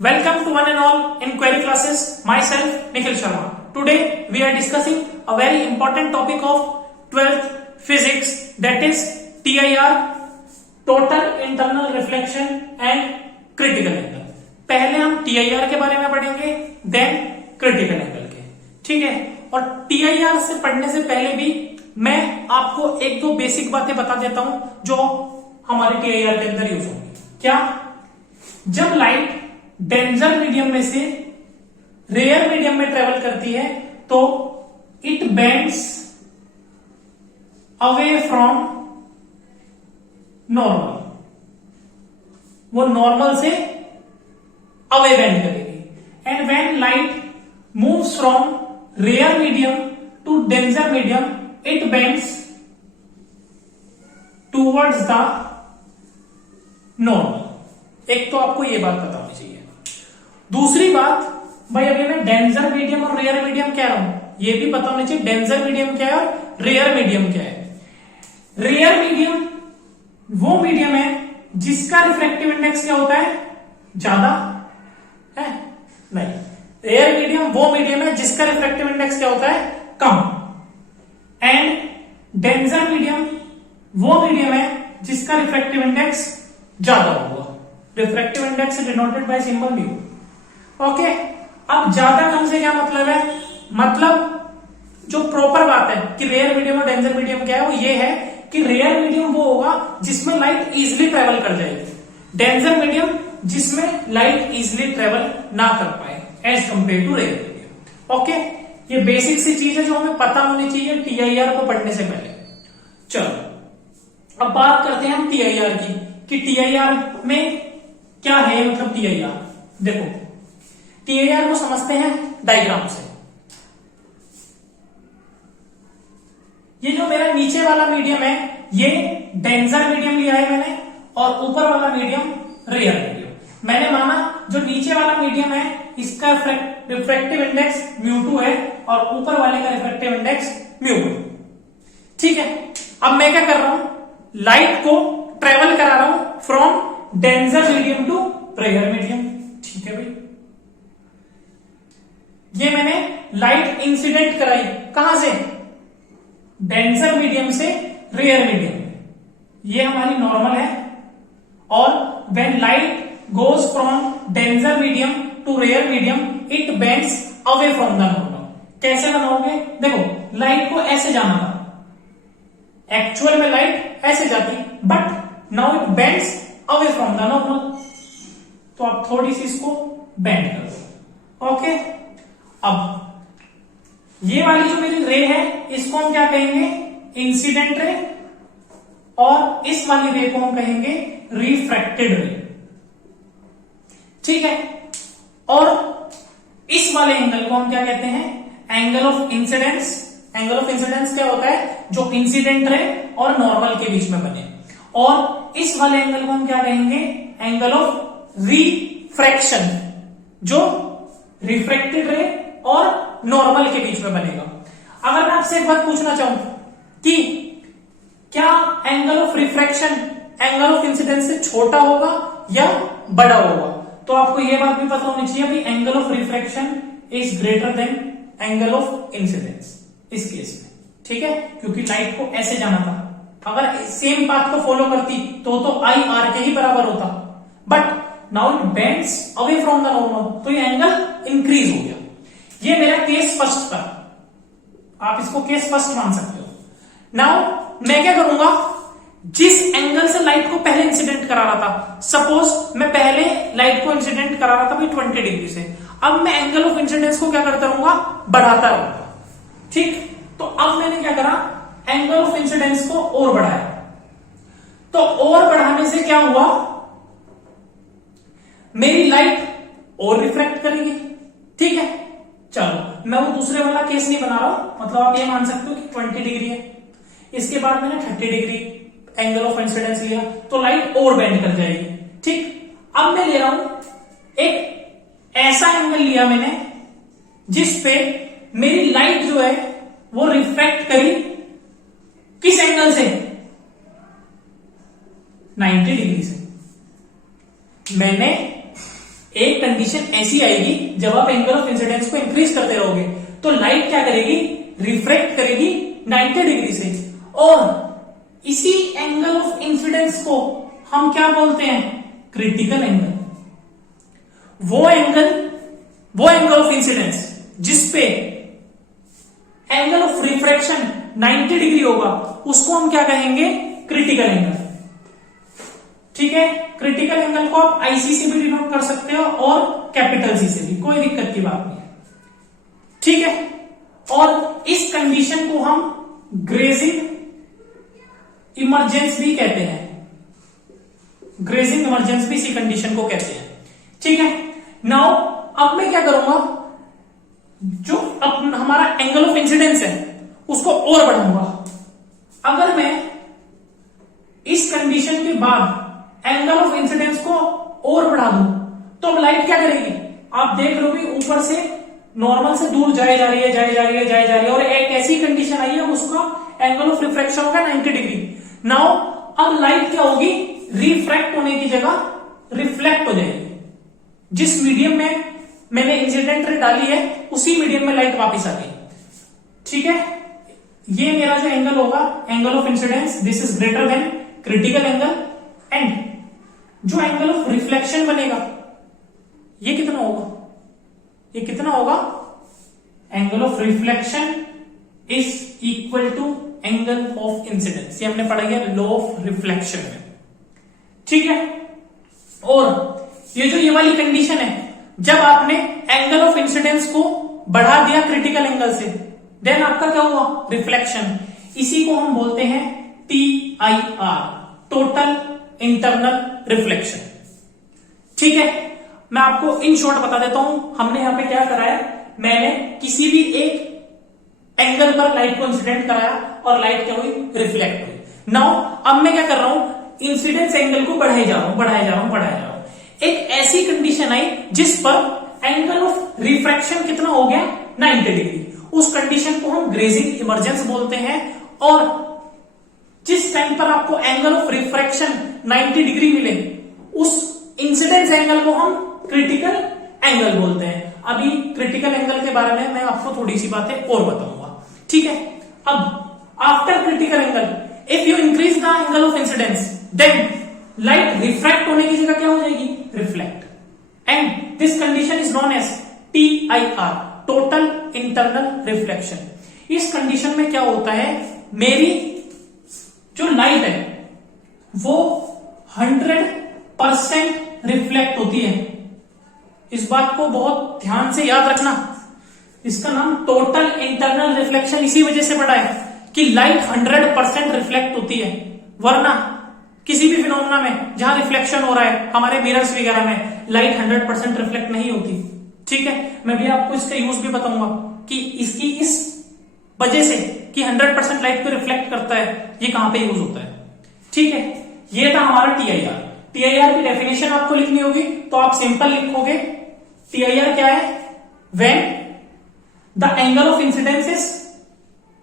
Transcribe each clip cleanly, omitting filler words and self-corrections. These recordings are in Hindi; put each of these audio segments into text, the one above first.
Welcome to one and all in Query Classes. Myself Nikhil Sharma. Today we are discussing a very important topic of 12th Physics, that is TIR, Total Internal Reflection and Critical Angle. पहले हम TIR के बारे में पढ़ेंगे, then Critical Angle के, ठीक है। और TIR से पढ़ने से पहले भी मैं आपको एक दो बेसिक बातें बता देता हूं जो हमारे TIR के अंदर यूज होंगी। क्या? जब लाइट डेंजर मीडियम में से रेयर मीडियम में ट्रेवल करती है तो it bends away from normal, वो नॉर्मल से अवे बेंड करेगी। And when light moves from rare medium to denser medium it bends towards the normal. एक तो आपको ये बात पता होनी चाहिए। दूसरी बात, भाई अभी मैं डेंजर मीडियम और रेयर मीडियम कह रहा हूं, ये भी पता होना चाहिए डेंजर मीडियम क्या है और रेयर मीडियम क्या है। रेयर मीडियम वो मीडियम है जिसका रिफ्रैक्टिव इंडेक्स क्या होता है, ज्यादा है नहीं। रेयर मीडियम वो मीडियम है जिसका रिफ्रैक्टिव इंडेक्स क्या होता है, कम। एंड डेंजर मीडियम वो मीडियम है जिसका रिफ्रैक्टिव इंडेक्स ज्यादा होगा। Refractive index denoted by symbol new. Okay, अब ज्यादा कम से क्या मतलब है, मतलब जो प्रॉपर बात है कि रेयर मीडियम और डेंजर मीडियम क्या है, वो ये है कि रेयर मीडियम वो होगा जिसमें लाइट इजिली ट्रेवल कर जाएगी, डेंजर मीडियम जिसमें लाइट इजिली ट्रेवल ना कर पाए as compare to rare medium. Okay, ये बेसिक सी चीज है जो हमें पता होनी चाहिए टीआईआर को पढ़ने से पहले। चलो अब बात करते हैं हम टीआईआर की कि टीआईआर में क्या है। मतलब टीआईआर, देखो टीआईआर को समझते हैं डायग्राम से। ये जो मेरा नीचे वाला मीडियम है ये डेंजर मीडियम लिया है मैंने, और ऊपर वाला मीडियम रेयर मीडियम। मैंने माना जो नीचे वाला मीडियम है इसका रिफ्रैक्टिव इंडेक्स μ2 है और ऊपर वाले का रिफ्रैक्टिव इंडेक्स μ1। ठीक है, अब मैं क्या कर रहा हूं, लाइट को ट्रेवल करा रहा हूं from denser medium to rare medium. ठीक है भाई, ये मैंने लाइट इंसिडेंट कराई कहां से, डेंजर मीडियम से रेयर मीडियम। ये हमारी नॉर्मल है। और when light goes from denser medium to rare medium it bends away from the normal. कैसे बनाओगे, देखो लाइट को ऐसे जाना था, एक्चुअल में लाइट ऐसे जाती, but now it bends away from the normal. तो आप थोड़ी सी इसको बेंड कर दो। ओके, अब ये वाली जो मेरी रे है इसको हम क्या कहेंगे, इंसिडेंट रे, और इस वाली रे को हम कहेंगे रिफ्रैक्टेड रे। ठीक है, और इस वाले एंगल को हम क्या कहते हैं, angle of incidence. Angle of incidence क्या होता है, जो इंसिडेंट रे और नॉर्मल के बीच में बने। और इस वाले एंगल को हम क्या कहेंगे, एंगल ऑफ रिफ्रैक्शन, जो रिफ्रैक्टेड रे और नॉर्मल के बीच में बनेगा। अगर मैं आपसे एक बात पूछना चाहूं कि क्या angle of refraction angle of incidence से छोटा होगा या बड़ा होगा, तो आपको यह बात भी पता होनी चाहिए कि angle of refraction is greater then angle of incidence इस केस में। ठीक है, क्योंकि लाइट को ऐसे जाना था, अगर सेम पाथ को फॉलो करती तो आई आर के ही बराबर होता, but now it bends away from the normal, तो ये एंगल इंक्रीज हो गया। ये मेरा केस फर्स्ट था, आप इसको केस फर्स्ट मान सकते हो। नाउ मैं क्या करूंगा, जिस एंगल से लाइट को पहले इंसिडेंट करा रहा था, सपोज मैं पहले लाइट को इंसिडेंट करा रहा था भाई 20 डिग्री से, अब मैं एंगल ऑफ इंसिडेंस को क्या करता रहूंगा, बढ़ाता रहूंगा। ठीक, तो अब मैंने क्या करा, एंगल ऑफ इंसिडेंस को और बढ़ाया, तो और बढ़ाने से क्या हुआ, मेरी लाइट और रिफ्रैक्ट करेगी। ठीक है, चलो मैं वो दूसरे वाला केस नहीं बना रहा हूं, मतलब आप ये मान सकते हो कि 20 डिग्री है, इसके बाद मैंने 30 डिग्री एंगल ऑफ इंसिडेंस लिया तो लाइट और बेंड कर जाएगी। ठीक, अब मैं ले रहा हूं एक ऐसा एंगल लिया मैंने जिस पे मेरी लाइट जो है वो रिफ्रैक्ट करी, किस एंगल से, 90 डिग्री से। मैंने एक कंडीशन ऐसी आएगी जब आप एंगल ऑफ इंसिडेंस को इंक्रीज करते रहोगे तो लाइट क्या करेगी, रिफ्रैक्ट करेगी 90 डिग्री से, और इसी एंगल ऑफ इंसिडेंस को हम क्या बोलते हैं, क्रिटिकल एंगल। वो एंगल ऑफ इंसिडेंस जिसपे एंगल ऑफ रिफ्रैक्शन 90 डिग्री होगा उसको हम क्या कहेंगे, क्रिटिकल एंगल। ठीक है, क्रिटिकल एंगल को आप आईसी से भी डिनोट कर सकते हो और कैपिटल सी से भी, कोई दिक्कत की बात नहीं है। ठीक है, और इस कंडीशन को हम ग्रेजिंग इमरजेंस भी कहते हैं, ग्रेजिंग इमरजेंस भी इसी कंडीशन को कहते हैं। ठीक है, नाउ अब मैं क्या करूंगा, जो हमारा एंगल ऑफ इंसिडेंस है उसको और बढ़ाऊंगा। अगर मैं इस कंडीशन के बाद एंगल ऑफ इंसिडेंस को और बढ़ा दूं तो अब लाइट क्या करेगी, आप देख लो कि ऊपर से नॉर्मल से दूर जाए जा रही है और एक ऐसी कंडीशन आई है उसका एंगल ऑफ रिफ्रैक्शन होगा 90 डिग्री। नाउ अब लाइट क्या होगी, रिफ्रैक्ट होने की जगह रिफ्लेक्ट हो जाएगी। जिस मीडियम में मैंने इंसिडेंट रे डाली है उसी मीडियम में लाइट वापस आ गई। ठीक है, ये मेरा जो एंगल होगा, angle of incidence, this is greater than critical angle, and जो एंगल ऑफ रिफ्लेक्शन बनेगा ये कितना होगा, ये कितना होगा, angle of reflection is equal to angle of incidence. ये हमने पढ़ा है लॉ ऑफ रिफ्लेक्शन में। ठीक है, और ये वाली कंडीशन है, जब आपने एंगल ऑफ इंसिडेंस को बढ़ा दिया क्रिटिकल एंगल से, देन आपका क्या हुआ, रिफ्लेक्शन। इसी को हम बोलते हैं TIR, टोटल इंटरनल रिफ्लेक्शन। ठीक है, मैं आपको इन शॉर्ट बता देता हूं, हमने यहां पे क्या कराया, मैंने किसी भी एक एंगल पर लाइट को इंसिडेंट कराया और लाइट क्या हुई, रिफ्लेक्ट हुई। नाउ अब मैं क्या कर रहा हूं, इंसिडेंस एंगल को बढ़ाए जा रहा हूं। एक ऐसी कंडीशन आई जिस पर एंगल ऑफ रिफ्रैक्शन कितना हो गया, 90 डिग्री। उस कंडीशन को हम ग्रेजिंग इमरजेंस बोलते हैं, और जिस टाइम पर आपको एंगल ऑफ रिफ्रैक्शन 90 डिग्री मिले उस इंसिडेंस एंगल को हम क्रिटिकल एंगल बोलते हैं। अभी क्रिटिकल एंगल के बारे में मैं आपको थोड़ी सी बातें और बताऊंगा। ठीक है, अब after critical angle if you increase the angle of incidence then light refract होने की जगह क्या हो जाएगी, reflect, and this condition is known as TIR, total internal reflection. इस कंडीशन में क्या होता है, मेरी जो लाइट है वो 100% रिफ्लेक्ट होती है। इस बात को बहुत ध्यान से याद रखना, इसका नाम टोटल इंटरनल रिफ्लेक्शन इसी वजह से पड़ा है कि लाइट 100% रिफ्लेक्ट होती है, वरना किसी भी फिनोमेना में जहां रिफ्लेक्शन हो रहा है, हमारे मिरर्स वगैरह में लाइट 100% रिफ्लेक्ट नहीं होती। ठीक है, मैं भी आपको इसका यूज भी बताऊंगा कि इसकी इस वजह से कि 100% लाइट को रिफ्लेक्ट करता है, ये कहां पे यूज होता है। ठीक है, ये था हमारा TIR। TIR की डेफिनेशन आपको लिखनी होगी तो आप सिंपल लिखोगे, TIR क्या है, when the angle of incidence is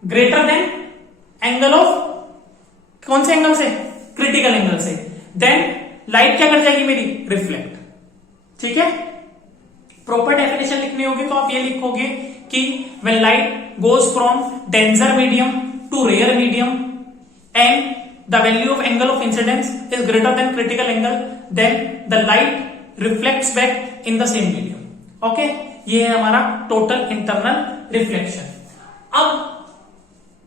greater then angle of, कौन से एंगल से, क्रिटिकल एंगल से, देन लाइट क्या कर जाएगी मेरी, रिफ्लेक्ट। ठीक है, प्रॉपर डेफिनेशन लिखनी होगी तो आप ये लिखोगे कि when light goes from denser medium to rare medium and the value of angle of incidence is greater than critical angle, then the light reflects back in the same medium. Okay, ये है हमारा टोटल इंटरनल रिफ्लेक्शन। अब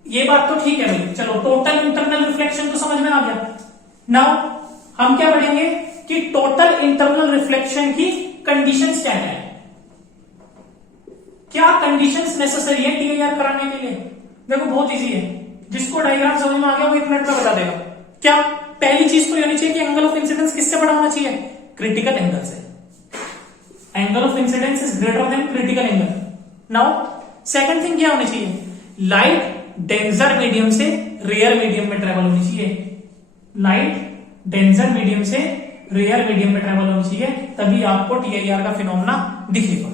ये बात तो ठीक है भाई, चलो टोटल इंटरनल रिफ्लेक्शन तो समझ में आ गया। नाउ हम क्या पढ़ेंगे कि टोटल इंटरनल रिफ्लेक्शन की कंडीशंस क्या है, क्या कंडीशंस नेसेसरी है TIR कराने के लिए। देखो बहुत इजी है, जिसको डायग्राम समझ में आ गया वो 1 मिनट में बता देगा। क्या, पहली चीज तो ये होनी चाहिए कि एंगल ऑफ इंसिडेंस किससे बड़ा होना चाहिए, क्रिटिकल एंगल से। Angle of incidence is greater than critical angle. Now second thing क्या होनी चाहिए, लाइट डेंसर मीडियम से रेयर मीडियम में ट्रेवल होनी चाहिए। लाइट डेंसर मीडियम से रेयर मीडियम में ट्रेवल होनी चाहिए, तभी आपको TIR का फिनोमेना दिखेगा।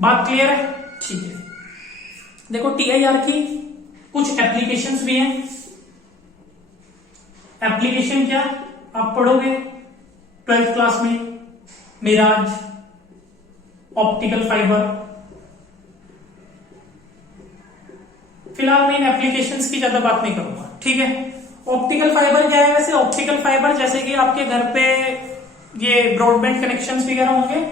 बात क्लियर है, ठीक है। देखो TIR की कुछ एप्लीकेशंस भी हैं। एप्लीकेशन क्या, आप पढ़ोगे 12th क्लास में, मिराज, ऑप्टिकल फाइबर। फिलहाल मैं इन एप्लीकेशंस की ज्यादा बात नहीं करूंगा, ठीक है। ऑप्टिकल फाइबर क्या है? वैसे ऑप्टिकल फाइबर जैसे कि आपके घर पे ये ब्रॉडबैंड कनेक्शंस वगैरह होंगे,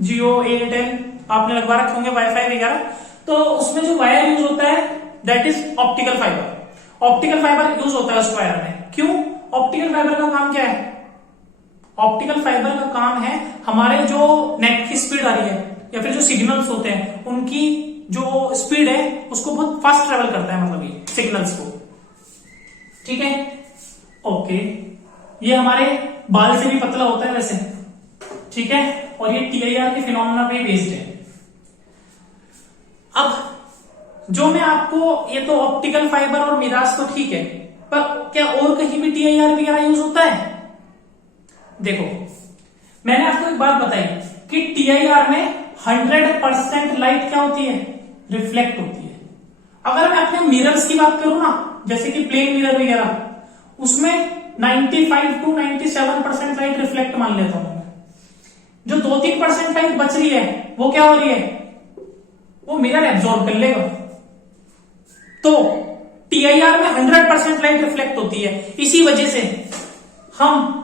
जियो एयरटेल आपने लगवा रखे होंगे, वाईफाई वगैरह, तो उसमें जो वायर यूज होता है that is optical fibre. Optical fibre use होता है उस वायर में। क्यों? ऑप्टिकल फाइबर का काम क्या है? ऑप्टिकल फाइबर का काम है हमारे जो नेट की स्पीड आ रही है या फिर जो सिग्नल्स होते हैं उनकी जो स्पीड है उसको बहुत फास्ट ट्रेवल करता है, मतलब ये सिग्नल्स को, ठीक है। ओके, ये हमारे बाल से भी पतला होता है वैसे, ठीक है, और ये टीआईआर के फिनोमेना पे बेस्ड है। अब जो मैं आपको, ये तो ऑप्टिकल फाइबर और मिराज तो ठीक है, पर क्या और कहीं भी टीआईआर वगैरह यूज होता है? देखो, मैंने आपको एक बात बताई कि टीआईआर में 100% लाइट क्या होती है? रिफ्लेक्ट होती है। अगर मैं अपने मिरर्स की बात करूं ना, जैसे कि प्लेन मिरर वगैरह, उसमें 95 to 97% लाइट रिफ्लेक्ट मान लेता हूं। जो 2-3% लाइट बच रही है वो क्या हो रही है? वो मिरर एब्जॉर्ब कर लेगा। तो टीआईआर में 100% लाइट रिफ्लेक्ट होती है। इसी वजह से हम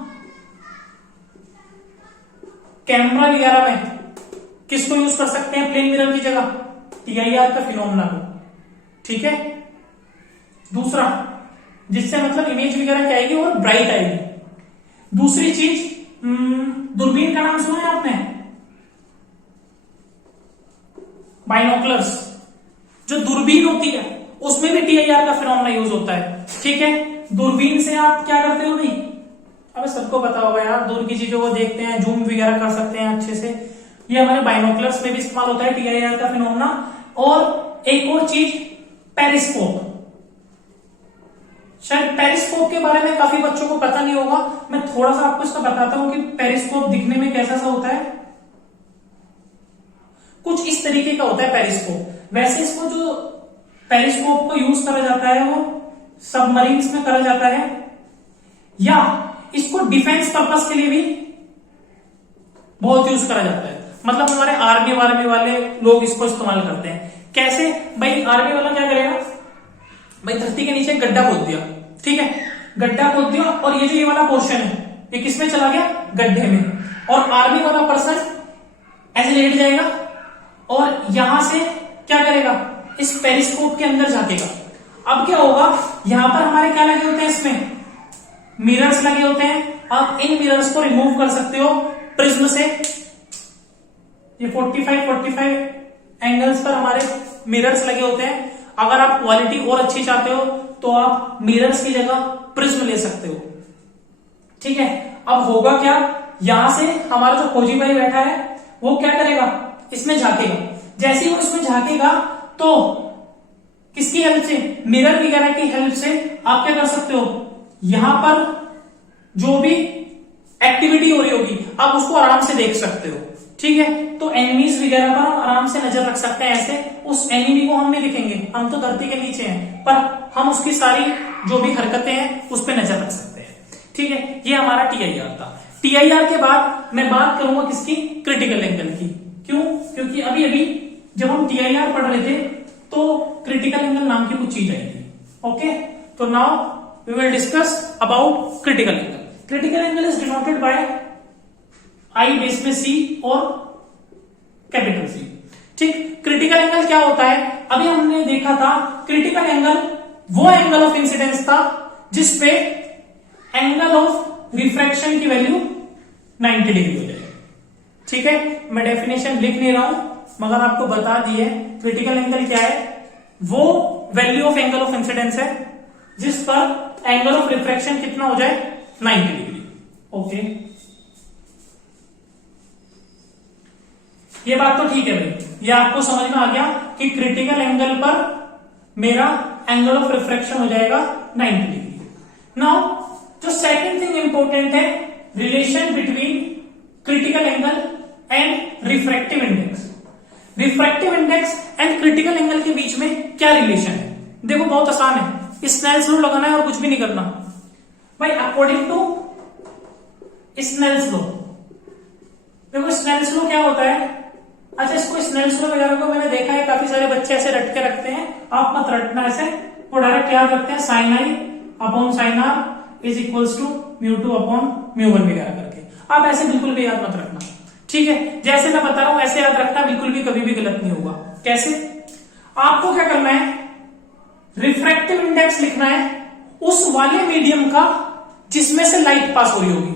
कैमरा वगैरह में किसको यूज कर सकते हैं प्लेन मिरर की जगह? टीआईआर का फिनोमेना को, ठीक है। दूसरा, जिससे मतलब इमेज वगैरह क्या आएगी और ब्राइट आएगी। दूसरी चीज, दूरबीन का नाम सुना है आपने? बाइनोकुलर्स, जो दूरबीन होती है उसमें भी टीआईआर का फिनोमेना यूज होता है, ठीक है। दूरबीन से आप क्या करते हो भाई? अबे सबको पता होगा यार, दूर की चीजों को देखते हैं, जूम वगैरह कर सकते हैं अच्छे से। ये हमारे बाइनोकुलर्स में भी इस्तेमाल होता है टीआईआर का फिनोमेना। और एक और चीज, पेरिस्कोप। शायद पेरिस्कोप के बारे में काफी बच्चों को पता नहीं होगा, मैं थोड़ा सा आपको इसका बताता हूं कि पेरिस्कोप दिखने में कैसा सा होता है। कुछ इस तरीके का होता है पेरिस्कोप। वैसे इसको जो पेरिस्कोप को यूज करा जाता है वो सबमरीन्स में करा जाता है, या इसको डिफेंस पर्पस के लिए भी बहुत यूज करा जाता है। मतलब हमारे आर्मी वाले लोग इसको इस्तेमाल करते हैं। कैसे भाई? आर्मी वाला क्या करेगा भाई? धरती के नीचे गड्ढा खोद दिया, ठीक है, गड्ढा खोद दिया, और ये जो ये वाला पोर्शन है ये किसमें चला गया? गड्ढे में। और आर्मी वाला पर्सन ऐसे लेट जाएगा और यहां से क्या करेगा? इस पेरिस्कोप के अंदर झांकेगा। अब क्या होगा? यहां पर हमारे क्या लगे होते हैं? इसमें मिरर्स लगे होते हैं। आप इन मिरर्स को रिमूव कर सकते हो प्रिज्म से। ये 45 एंगल्स पर हमारे मिरर्स लगे होते हैं। अगर आप क्वालिटी और अच्छी चाहते हो तो आप मिरर्स की जगह प्रिज्म ले सकते हो, ठीक है। अब होगा क्या? यहां से हमारा जो फौजी भाई बैठा है वो क्या करेगा? इसमें झांकेगा। जैसे ही वो इसमें झांकेगा तो किसकी हेल्प से? मिरर वगैरह की हेल्प से आप क्या कर सकते हो? यहां पर जो भी एक्टिविटी हो रही होगी आप उसको आराम से देख सकते हो, ठीक है। तो एनिमीज वगैरह पर हम आराम से नजर रख सकते हैं। ऐसे उस एनिमी को हम नहीं दिखेंगे, हम तो धरती के नीचे हैं, पर हम उसकी सारी जो भी हरकतें हैं उस पर नजर रख सकते हैं, ठीक है। ये हमारा टीआईआर था। टीआईआर के बाद मैं बात करूंगा किसकी? क्रिटिकल एंगल की। क्यों? क्योंकि अभी अभी जब हम टीआईआर पढ़ रहे थे तो क्रिटिकल एंगल नाम की कुछ चीज आई थी, ओके। तो now we will discuss about critical angle. Critical angle is denoted by I base में सी और कैपिटल सी, ठीक। क्रिटिकल एंगल क्या होता है? अभी हमने देखा था क्रिटिकल एंगल वो एंगल ऑफ इंसिडेंस था जिसपे एंगल ऑफ रिफ्रैक्शन की वैल्यू 90 डिग्री हो जाए, ठीक है। मैं डेफिनेशन लिख नहीं रहा हूं मगर आपको बता दी है। क्रिटिकल एंगल क्या है? वो value of angle of incidence है जिस पर एंगल ऑफ रिफ्रैक्शन कितना हो जाए? 90 डिग्री, ओके। ये बात तो ठीक है भाई, ये आपको समझ में आ गया कि क्रिटिकल एंगल पर मेरा एंगल ऑफ रिफ्रैक्शन हो जाएगा 90 डिग्री। नाउ जो सेकंड थिंग इंपॉर्टेंट है, relation between critical angle and refractive index. Refractive index and critical angle के बीच में क्या रिलेशन है? देखो बहुत आसान है, स्नेल्स लॉ लगाना है और कुछ भी नहीं करना भाई। अकॉर्डिंग टू स्नेल्स लॉ, देखो स्नेल्स लॉ क्या होता है? अच्छा, इसको स्नेल्स लॉ वगैरह को मैंने देखा है, काफी सारे बच्चे ऐसे रट के रखते हैं, आप मत रटना ऐसे, वो डायरेक्ट याद रखते हैं sine I upon sine R is equals to mu two upon mu one वगैरह करके। आप ऐसे बिल्कुल भी याद मत रखना, ठीक है? जैसे मैं बता रहा हूं ऐसे याद रखना, बिल्कुल भी कभी भी गलत नहीं होगा। कैसे? आपको क्या करना है, रिफ्रैक्टिव इंडेक्स लिखना है उस वाले मीडियम का जिसमें से लाइट पास हो रही होगी।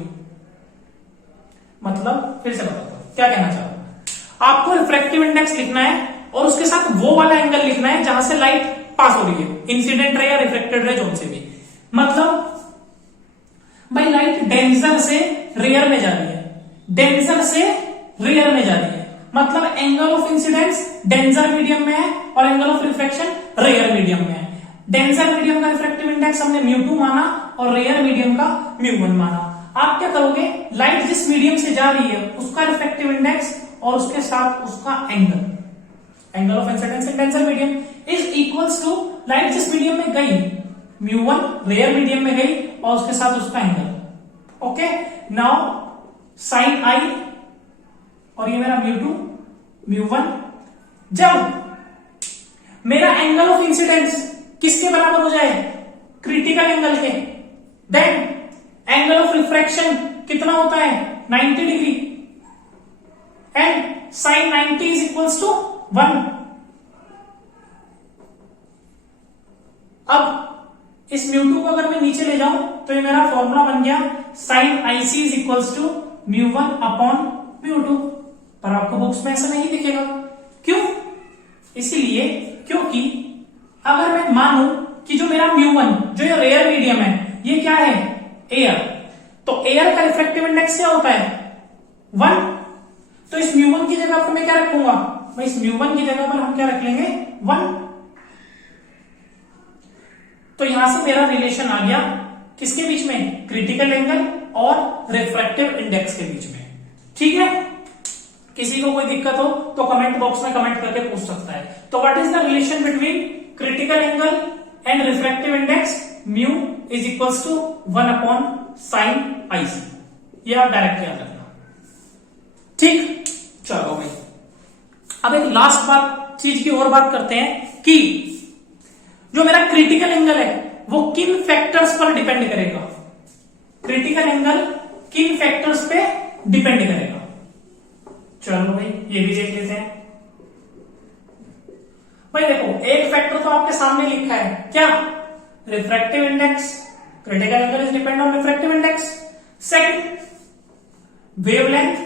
मतलब फिर से बताता हूं क्या कहना चाह रहा हूं। आपको रिफ्रैक्टिव इंडेक्स लिखना है और उसके साथ वो वाला एंगल लिखना है जहां से लाइट पास हो रही है, इंसिडेंट रे या रिफ्लेक्टेड रे जोन से भी। मतलब भाई लाइट डेंसर से रेयर में जा रही है, डेंसर से रेयर में जा रही है, मतलब angle of incidence denser medium में है और angle of reflection rare medium में है। डेंसर मीडियम का रिफ्रैक्टिव इंडेक्स हमने μ2 माना और रेयर मीडियम का μ1 माना। आप क्या करोगे, लाइट जिस मीडियम से जा रही है उसका रिफ्रैक्टिव इंडेक्स और उसके साथ उसका angle of incidence in denser medium is equals to light जिस मीडियम में गई μ1 रेयर मीडियम में गई और उसके साथ उसका एंगल। ओके, नाउ साइन आई और ये मेरा μ2 μ1, जब मेरा एंगल ऑफ इंसिडेंस किसके बराबर हो जाए, क्रिटिकल एंगल के, देन एंगल ऑफ रिफ्रैक्शन कितना होता है 90 degree and sine 90 is equals to 1। अब इस μ2 को अगर मैं नीचे ले जाऊं तो ये मेरा फॉर्मूला बन गया sine IC is equals to μ1 upon μ2, पर आपको बुक्स में ऐसा नहीं दिखेगा। क्यों? इसीलिए क्योंकि अगर मैं मानूं कि जो मेरा μ1 जो ये रेयर मीडियम है ये क्या है, एयर, तो एयर का रिफ्रैक्टिव इंडेक्स क्या होता है 1, तो इस μ1 की जगह पर मैं क्या रखूंगा, मैं इस μ1 की जगह पर हम क्या रख लेंगे 1। तो यहां से मेरा रिलेशन आ गया किसके बीच में, क्रिटिकल एंगल और रिफ्रैक्टिव इंडेक्स के बीच में। ठीक है, किसी को कोई दिक्कत हो तो कमेंट बॉक्स में कमेंट करके पूछ सकता है। तो what is the relation between critical angle and refractive index, mu is equals to 1 upon sine IC, ये आप डायरेक्ट याद रखना। ठीक, चलो भाई अब एक लास्ट बात चीज की और बात करते हैं कि जो मेरा क्रिटिकल एंगल है वो किन फैक्टर्स पर डिपेंड करेगा, क्रिटिकल एंगल किन फैक्टर्स पे डिपेंड करेगा। चलो भाई ये भी देख लेते हैं। भाई देखो एक फैक्टर तो आपके सामने लिखा है, क्या, refractive index, critical angle is depend on refractive index. Second wavelength,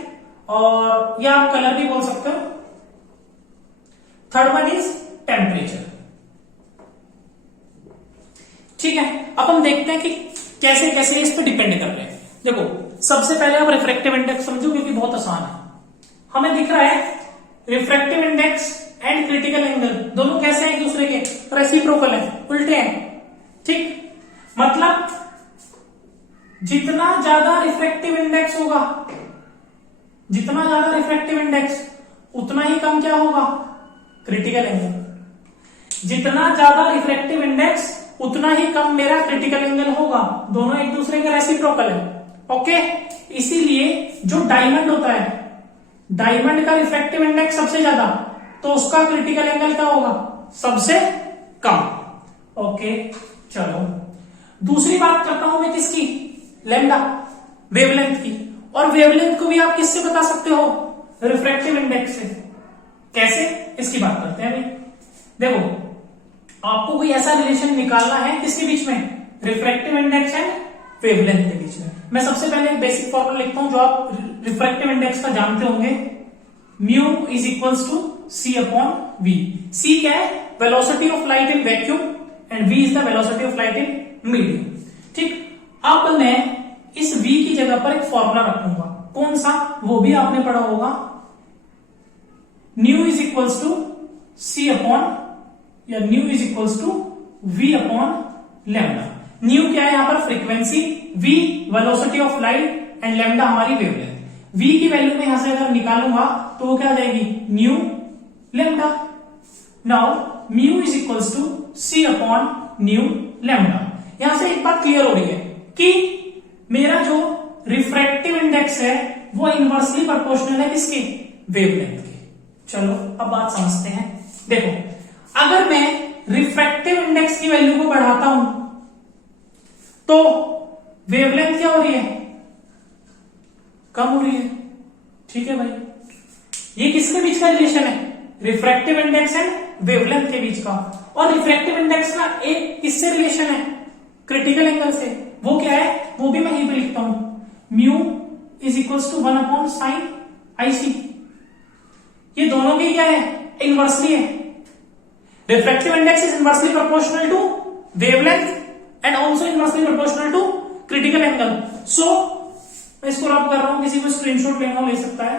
और या आप कलर भी बोल सकते हो। Third one is temperature. ठीक है, अब हम देखते हैं कि कैसे कैसे इस पर डिपेंड कर रहे हैं। देखो सबसे पहले आप रिफ्रैक्टिव इंडेक्स समझो क्योंकि बहुत आसान है। हमें दिख रहा है refractive index and critical angle दोनों कैसे हैं, एक दूसरे के रेसिप्रोकल है, उल्टे हैं। ठीक, मतलब जितना ज्यादा रिफ्रैक्टिव इंडेक्स होगा, जितना ज्यादा रिफ्रैक्टिव इंडेक्स उतना ही कम क्या होगा, क्रिटिकल एंगल। जितना ज्यादा रिफ्रैक्टिव इंडेक्स उतना ही कम मेरा क्रिटिकल एंगल होगा, दोनों एक दूसरे के रेसिप्रोकल है। ओके, इसीलिए जो डायमंड होता है, डायमंड का रिफ्रैक्टिव इंडेक्स सबसे ज्यादा तो उसका क्रिटिकल एंगल क्या होगा, सबसे कम। ओके चलो दूसरी बात करता हूं मैं किसकी, लैम्डा, वेवलेंथ की। और वेवलेंथ को भी आप किससे बता सकते हो, रिफ्रैक्टिव इंडेक्स से। कैसे, इसकी बात करते हैं भाई। देखो आपको कोई ऐसा रिलेशन निकालना है किसके बीच में, रिफ्रैक्टिव इंडेक्स एंड वेवलेंथ के बीच में। मैं सबसे पहले एक बेसिक फॉर्मूला लिखता हूं जो आप रिफ्रैक्टिव इंडेक्स का जानते होंगे, mu is equals to C upon V. C क्या है, velocity of light in vacuum and V is the velocity of light in medium. ठीक, अब मैं इस v की जगह पर एक फॉर्मूला रखूंगा, कौन सा, वो भी आपने पढ़ा होगा, nu is equals to C upon या nu is equals to v upon lambda. Nu क्या है यहां पर, frequency, v velocity of light and lambda हमारी वेवलेंथ। v की वैल्यू में यहां से अगर निकालूंगा तो वो क्या आ जाएगी, nu lambda. Now mu is equals to C upon nu lambda. यहां से एक बात क्लियर हो रही है कि मेरा जो रिफ्रैक्टिव इंडेक्स है वो इनवर्सली प्रोपोर्शनल है किसकी, वेवलेंथ की। चलो अब बात समझते हैं। देखो, अगर मैं रिफ्रैक्टिव इंडेक्स की वैल्यू को बढ़ाता हूं तो वेवलेंथ क्या हो रही है, कम हो रही है। ठीक है भाई, ये किसके बीच का रिलेशन है, रिफ्रैक्टिव इंडेक्स एंड वेवलेंथ के बीच का। और रिफ्रैक्टिव इंडेक्स का एक किससे रिलेशन है, क्रिटिकल एंगल से। वो क्या है, वो भी मैं यहीं पे लिखता हूं, mu is equals to 1/sin IC। ये दोनों की क्या है, इनवर्सली है। Refractive index is inversely proportional to wavelength and also inversely proportional to critical angle. So मैं इसको रब कर रहा हूं, किसी को स्क्रीनशॉट लेना ले सकता है।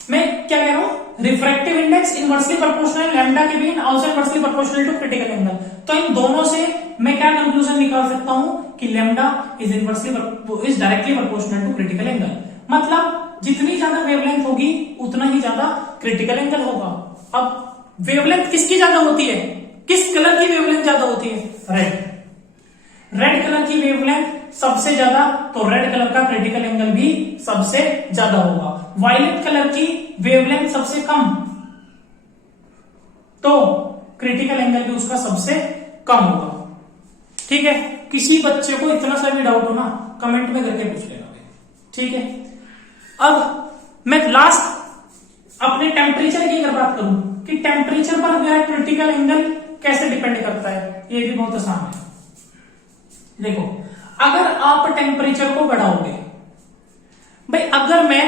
मैं क्या कह रहा हूं, refractive index inversely proportional lambda के been also inversely proportional to critical angle. तो इन दोनों से मैं क्या कंक्लूजन निकाल सकता हूं कि lambda is directly proportional to critical angle. मतलब जितनी ज्यादा वेवलेंथ होगी उतना ही ज्यादा क्रिटिकल एंगल होगा। अब वेवलेंथ किसकी ज्यादा होती है, किस कलर की वेवलेंथ ज्यादा होती है, रेड कलर की वेवलेंथ सबसे ज्यादा, तो रेड कलर का क्रिटिकल एंगल भी सबसे ज्यादा होगा। वायलेट कलर की वेवलेंथ सबसे कम, तो क्रिटिकल एंगल भी उसका सबसे कम होगा। ठीक है, किसी बच्चे को इतना सा भी डाउट हो ना, कमेंट में करके पूछ लेना। ठीक है, अब मैं लास्ट अपने टेम्परेचर की अगर बात करूं कि टेम्परेचर पर मेरा क्रिटिकल एंगल कैसे डिपेंड करता है, ये भी बहुत आसान है। देखो, अगर आप टेम्परेचर को बढ़ाओगे, भाई अगर मैं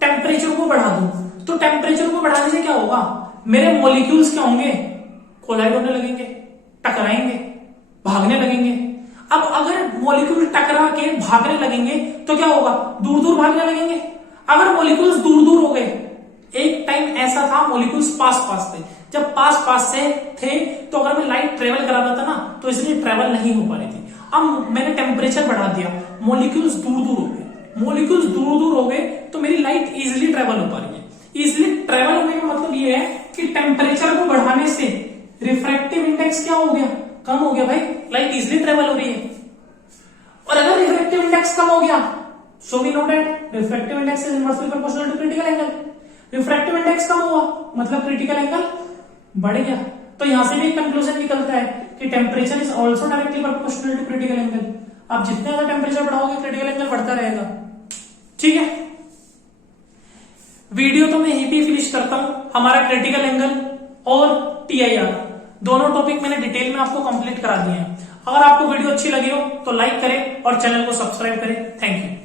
टेम्परेचर को बढ़ा दूं तो टेम्परेचर को बढ़ाने से क्या होगा, मेरे मॉलिक्यूल्स क्या होंगे, कोलाइड होने लगेंगे, टकराएंगे, भागने लगेंगे। अब अगर मॉलिक्यूल टकरा के भागने लगेंगे तो क्या होगा, दूर दूर भागने लगेंगे। अगर मॉलिक्यूल्स दूर दूर हो गए, एक टाइम ऐसा था मॉलिक्यूल्स पास पास थे, जब पास पास से थे तो अगर मैं लाइट ट्रेवल करा रहा था ना तो इसलिए ट्रेवल नहीं हो पा रही थी। अब मैंने टेम्परेचर बढ़ा दिया, मॉलिक्यूल्स दूर दूर हो गए, मॉलिक्यूल्स दूर दूर हो गए तो मेरी लाइट इजिली ट्रेवल हो पा रही है। इजिली ट्रेवल होने का मतलब ये है कि टेम्परेचर को बढ़ाने से रिफ्रैक्टिव इंडेक्स क्या हो गया, कम हो गया। भाई लाइट इजिली ट्रेवल हो रही है। और अगर रिफ्रैक्टिव इंडेक्स कम हो गया, so we know that refractive index is inversely proportional to critical angle. Refractive index कम हुआ मतलब क्रिटिकल एंगल बढ़ गया। तो यहां से भी कंक्लूजन निकलता है कि temperature is also directly proportional to critical angle. आप जितने ज्यादा टेम्परेचर बढ़ाओगे क्रिटिकल एंगल बढ़ता रहेगा। ठीक है, वीडियो तो मैं यहीं पे फिनिश करता हूं। हमारा क्रिटिकल एंगल और TIR दोनों टॉपिक मैंने डिटेल में आपको कंप्लीट करा दिए हैं। अगर आपको वीडियो अच्छी लगी हो तो लाइक करें और चैनल को सब्सक्राइब करें। Thank you.